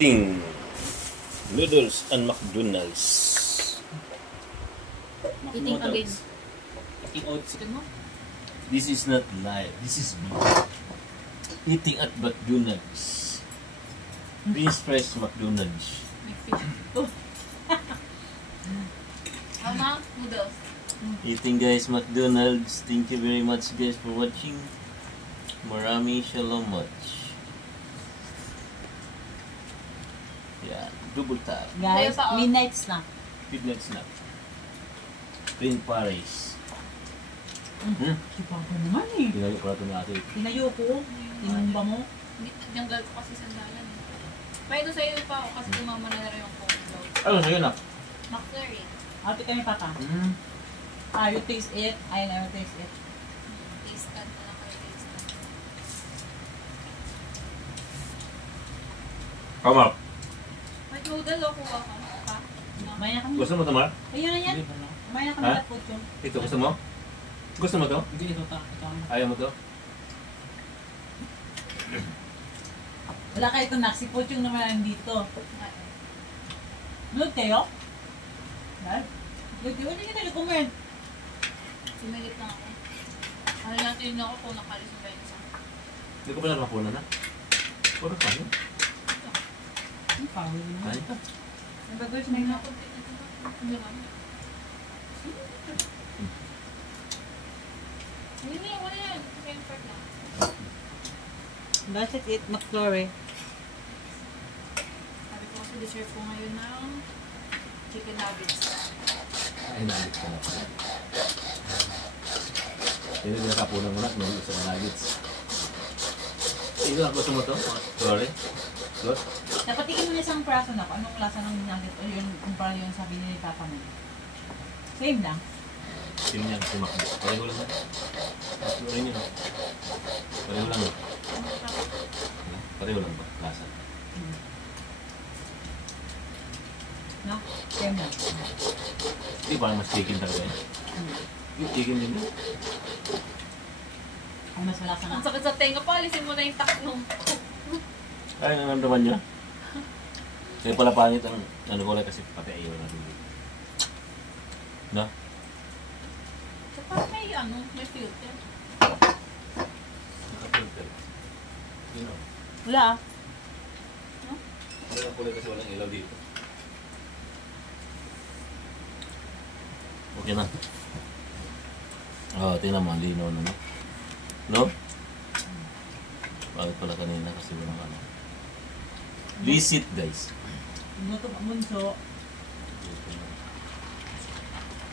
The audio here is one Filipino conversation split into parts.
Noodles and McDonald's. Eating again. Eating oats. This is not live. This is me. Eating at McDonald's. Prince Fresh McDonald's. Mama, noodles. Eating guys McDonald's. Thank you very much guys for watching. Marami salamat. Yeah, double tap. Guys, midnight snack. Midnight snack. Green Paris. Sipa ko naman eh. Tinayo ko natin natin. Tinayo ko. Tinumba mo. Tinanggal ko kasi sandalan. May ito sa'yo pa ako kasi tumama na rin yung phone. Ano sa'yo na? McFlurry. Ate kami pata. You taste it. I never taste it. Taste cut na lang kayo. Taste cut. Come up. May noodle ako ba? Ha? Maya kami. Gusto mo ito, Mar? Ayan, ayan. Maya kami na po yun. Ito, gusto mo? Gusto mo ito? Hindi, ito ta. Ayaw mo ito? Wala kayo ito nak. Si Pochong naman lang dito. Nood kayo? Dahil? Nood kayo? Hindi ka nag-comment. Sumilit na ako. Ano lang tinignan ako kung nakalis yung bensa. Hindi ko pa nakapunan na. Puro sa akin. Ang pawin naman. Ay, ito. Ang bagay sa May mga. nakapit ito. Hindi lang. Hindi, wala yan. Comfort lang. That's it. McFlurry. Sabi ko kasi dessert ko ngayon ng chicken nuggets. Ay, nuggets ka na pala. Hindi na nakapunan mo na. Nuggets sa nuggets. Ito lang gusto mo ito? Sorry. Good? Napatikin mo na isang praso na ko. Anong lasa ng nugget? O yun, kumpara yung sabi ni Papa mo. Same lang. Sino niyan? Sumakbo. Pareho lang na. Pareho niyo. Pareho lang. Pareho lang ba? Lasa. No? Same lang. Hindi parang mas chicken talaga eh. Yung chicken din yun. Ang mas malasa Ang nga. sakit sa tenga pa, alisin mo na yung taknong. Ay, nangamdaman niya. Kaya pala pangit ang ano ko lang kasi pati ayaw na rin. No? So parang may ano, may filter. Naka-filter. You know. Wala ah. No? Wala na kulay kasi walang ilaw dito. Okay na. Tingnan mo, lino na no? No? Bakit pala kanina kasi walang ano. Visit guys. Gutom ang bunso.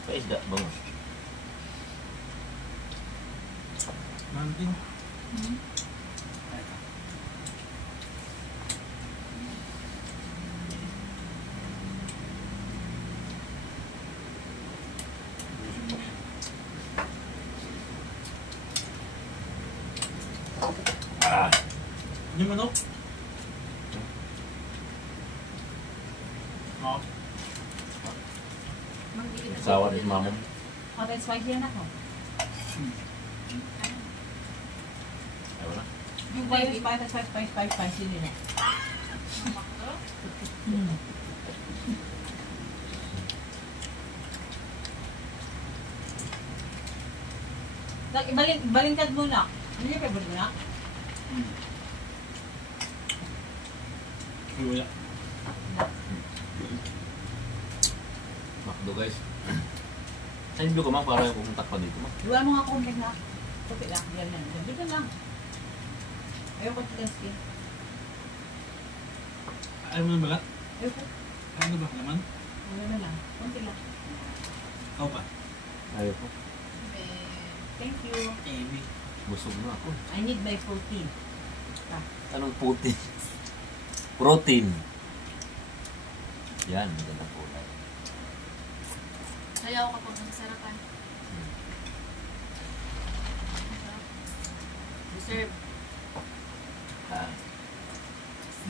Paisda, bango. Mountain. Yung manok? Oo. Sawa din mama. Hot and spicy yan ako. Ayaw na. Yung spicy nila. Balingkad muna. Ano yung favorite mo na? Wala. Makdo guys. Sa inyo ko ma, para pumunta pa dito ma. Luwa mo nga konting na. Puti lang. Yan yan. Dito lang. Ayoko chicken skin. Ayaw mo na balat? Ayoko. Ano ba? Laman? Ano na lang. Konti lang. Ako pa. Ayaw ko. Thank you. Amy. Busog na ako. I need my protein. Anong protein? Protein. Yan, magandang kulay. Ayaw ka po ng sarapan. Deserve.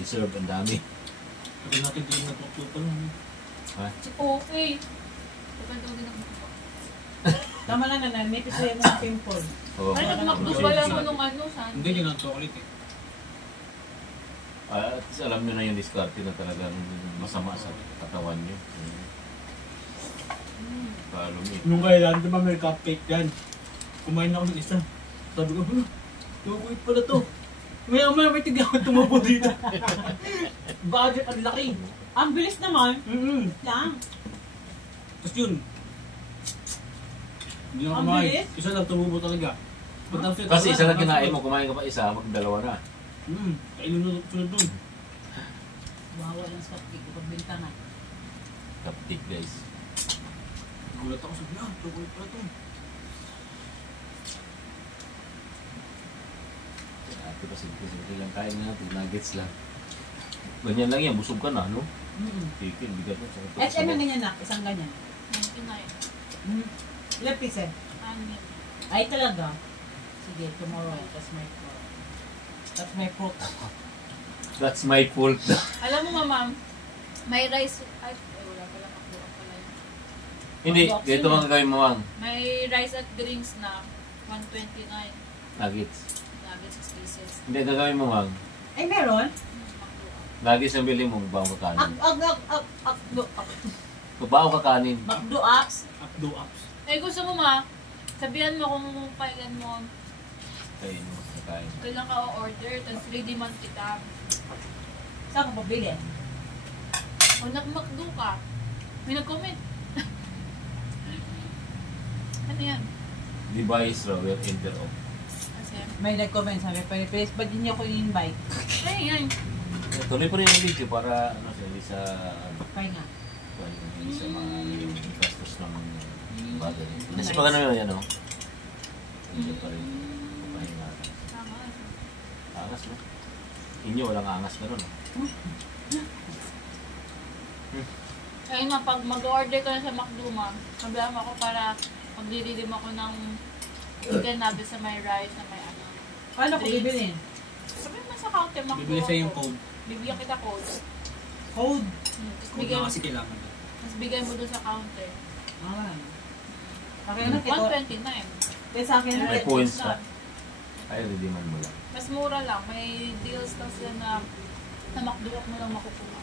Deserve ang dami. Pagka natin din nagpaplupan. Ha? Si Poki. Pagkandaw din ako. Tama lang na nipis na yung mga pimple. Oo. Ay, nagmakdo pala ako nung ano. Saan? Hindi, hindi nang chocolate eh. At least alam nyo na yung diskarte na talagang masama sa katawan nyo. Palumi. Nung kailan, di ba may cupcake yan? Kumain ako ng isa. Sabi ko, tukuit pala to. Maya may tigawan tumubo dito. Bakit ang laki? Ang bilis naman. Lang. Tapos yun. Hindi na Ang kumain. bilis? Isa lang tumubo talaga. Pagtapos yun, Kasi isa lang tapos- kinain mo, kumain ka pa isa, magdalawa na. Kailunod sunod dun. Wawa lang sa cupcake ko pagbenta na. Cupcake guys. Gulat ako sabi, tukuit pala to. Ate pa simple lang kain na natin, nuggets lang. Ganyan lang yan, busog ka na, no? Chicken, bigat mo. SM ang ganyan na, isang ganyan. 99. Ilang piece? Amin. Ay talaga. Sige, tomorrow. That's my fault. That's my fault. That's my fault. Alam mo, ma'am, may rice... Ay, wala pala. Makbuka pala yun. Hindi, dito ang gagawin mo, Mang. May rice at drinks na 129. Nuggets. Nuggets 6 pieces. Hindi, gagawin mo, Mang. Ay, meron? Makbuka. Nuggets ang bili mo, bago kakanin. Bago kakanin. Makdo apps. Updo ups. Eh, gusto mo, ma, sabihan mo kung kailan mo, Kain mo, kakain. kailan ka o-order, tapos ready man kita. Saan ka pabili? O nag-McDo ka. May nag-comment. Ano yan? Device Rower Enter Off. Kasi, May nag-comment sabi, please, ba't hindi ako i-invite? ay, yan. Tuloy pa rin yung video para ano siya, hindi sa ano, Kaya nga. hindi sa mga yung gastos ng bagay. Kasi pag ano yun, yan o. Hindi pa rin papahinga. Tama. Angas no? Inyo, walang angas na ron. Ayun ma, pag mag-order ka na sa McDo, ma, sabihan mo ako para maglililim ako ng chicken nuggets sa may rice, na may ano. Paano ko Drinks. bibilin? Sabihin mo sa counter, McDo Bibili sa'yo yung ako. code. Bibigyan kita code. Code. Tapos Code bigay, na kasi kailangan. tapos bigay mo doon sa counter. Ah. Akin na kito. 129. Kaya sa akin na May kito. points ka. Ay, ready man mo lang. Mas mura lang. May deals lang sila na McDo mo lang makukuha.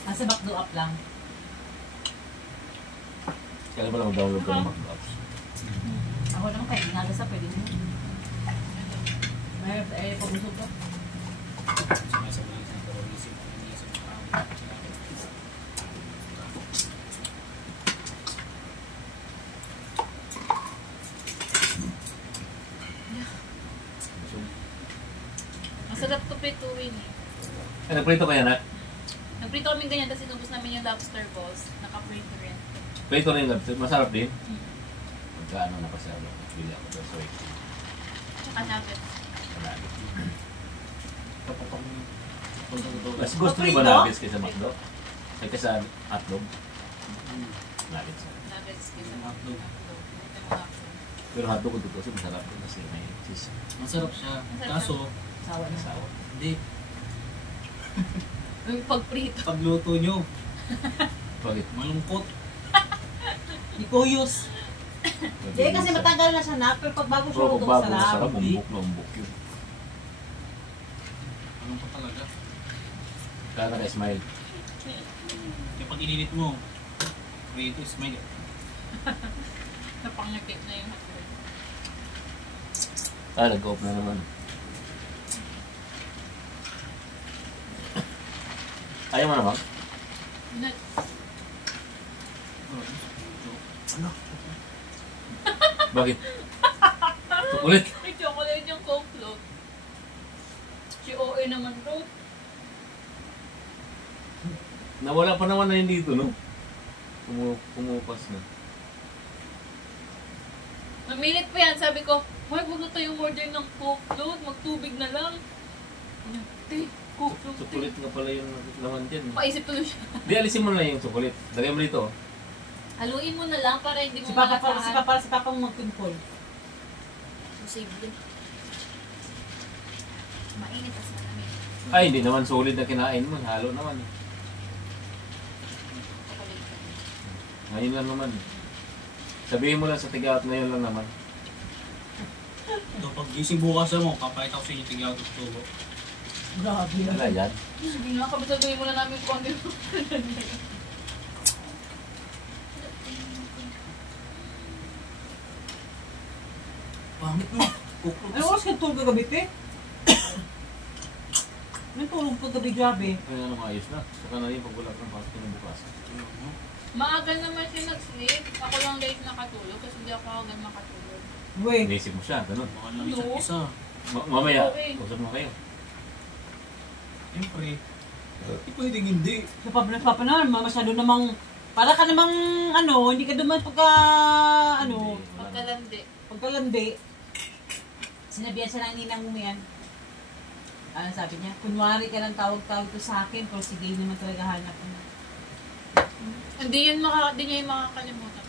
Nasa backdo up lang. Kaya ba lang mag-download ka ng Mac apps? Ako naman kahit inaga sa pwede mo. May pabusog ka. Sumasab lang sa terrorism. Iniisip mo ka. Masarap to prituin eh. Ay, nagprito ka yan, ha? Nagprito kami ganyan, tapos inubos namin yung lobster balls. Naka-prito rin. Prito rin yung lobster. Masarap din. Magkaano na kasi ako. Bili ako doon. Sorry. Tsaka nuggets. Mas gusto niyo ba Prito? nuggets kaysa McDo? Ay, kaysa hotdog? Nuggets. Nuggets kasi Hotdog. Pero hotdog ko kasi masarap din kasi may cheese. Masarap siya. Kaso, Sawa na. Sawa. hindi. Yung pagprito. Pagluto nyo, Bakit? malungkot. Ikuyos. Hindi kasi matagal na siya na, pero pag bago siya Pero lutong pag bago sarap. masarap, umbok na umbok yun. Malungkot talaga. Kaya naka-smile. Kaya pag ininit mo, rito, smile. Napangakit na yung hotdog. Nag-off na naman. Ayaw mo naman? Nut- Ano? Bakit? Ulit. May chocolate yung Coke float. Si OA naman to. Nawala pa naman na yun dito, no? Pumupas na. Namilit pa yan. Sabi ko, Mark, wag na tayong order ng Coke float. Magtubig na lang. Te, Coke float. Chocolate nga pala yung laman dyan. Paisip tuloy siya. Di, alisin mo na lang yung chocolate. Lagay mo dito. Haluin mo na lang para hindi mo Si Papa mo magpimpol. Posible. Mainit as malamig. Ay, hindi naman solid na kinain mo. Halo naman. Chocolate ka din. Ngayon lang naman. Sabihin mo lang sa tigaat ngayon lang naman. Kapag gising bukas mo, kapahit ako sa inyo tiglaw at tubo. Grabe. Wala yan. Sige nga, kabasaguhin mo na namin kung ano yung Pangit mo. Ano oras ka tulog kagabi, te? Anong tulog kagabi, grabe? Kaya nang ayos na. Saka na rin pag wala kang pasok ng bukas. Maaga naman siya nag-sleep. Ako lang late nakatulog kasi hindi ako agad makatulog. Uy, Inisip mo siya, ganun. Baka lang isa't isa. Mamaya, Okay. usap mo kayo. Siyempre. Hindi pwedeng hindi. napapanood, masyado namang, para ka namang, ano, hindi ka duman pagka, ano, Pagkalandi. pagkalandi. Sinabihan siya ng ninang mo yan. Ano sabi niya? Kunwari ka ng tawag-tawag to sa akin, pero si Dave naman talaga hanap ko na. Hindi niya yung makakalimutan.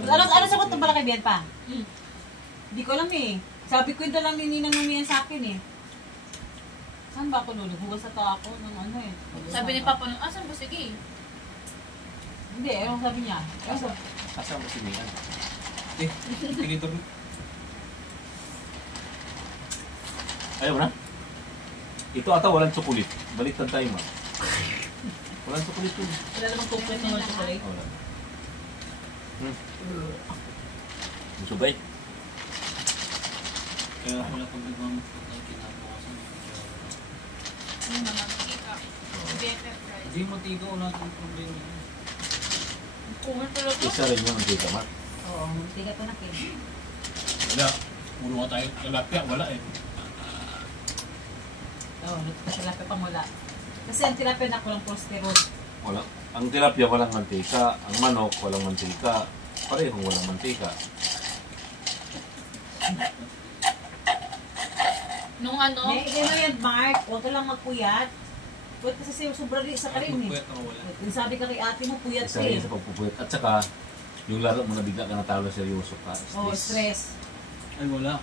Ano sagot ng pala kay Bian pa? Hmm. Hindi ko alam eh. Sabi ko ito lang ni ninang mo yan sa akin eh. Saan ba ako nun? Hugas na to ako ng ano eh. Sabi ni Papa, asan ba? Sige. Hindi, ano sabi niya? Ano sabi? Kasama si Mian. Tinitor mo. Ayaw na. Ito ata walang tsukulit. Baliktad tayo, ma. Walang tsukulit yun. Wala namang chocolate naman chocolate. Wala. Gusto ba eh? Kaya wala pag nagmamagpag na kinabukasan. Yung mga makika. BFF rice. Hindi matigaw natin ang problema. Kuman talaga. Isa rin yung hindi kamat. Oo, tigat na nakin. Wala. Puro nga tayo kalapya. Wala eh. Oo, luto ka tilapia pang wala. Kasi ang tilapia na kulang cholesterol. Wala. Ang tilapia walang mantika. Ang manok walang mantika. Parehong walang mantika. Nung ano, Hindi mo yan, Mark. Huwag ka lang magpuyat. Puyat kasi sobra rin isa ka rin eh. Magpuyat ako wala. Sabi ka kay ate mo, puyat Isa ka rin eh. sa pagpupuyat. At saka, yung laro mo na bigla ka natalo seryoso ka. Oo, stress. Ay wala.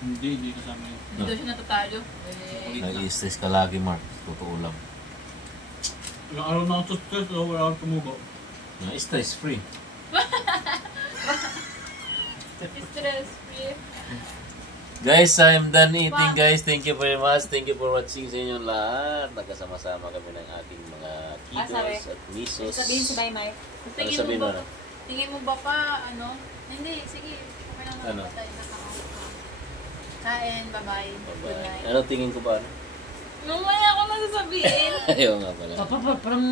Hindi kasama yun. hindi daw siya natatalo. Eh, Nai-stress ka lagi, Mark. Totoo lang. Ilang araw na ako sa stress, wala akong tumubo. Stress free. stress free. Guys, I'm done eating, guys. Thank you very much. Thank you for watching sa inyong lahat. Nagkasama-sama kami ng ating mga sabi? kiddos at misos. Sabihin si Maymay. Ano sabihin mo na? Tingin mo ba pa, ano? Hindi, sige. Okay lang Ano? naman tayo nakakausap. Kain, bye-bye. Good Bye-bye. night. Ano tingin ko ba? Mamaya ako na sasabihin. Ayaw nga pala. Parang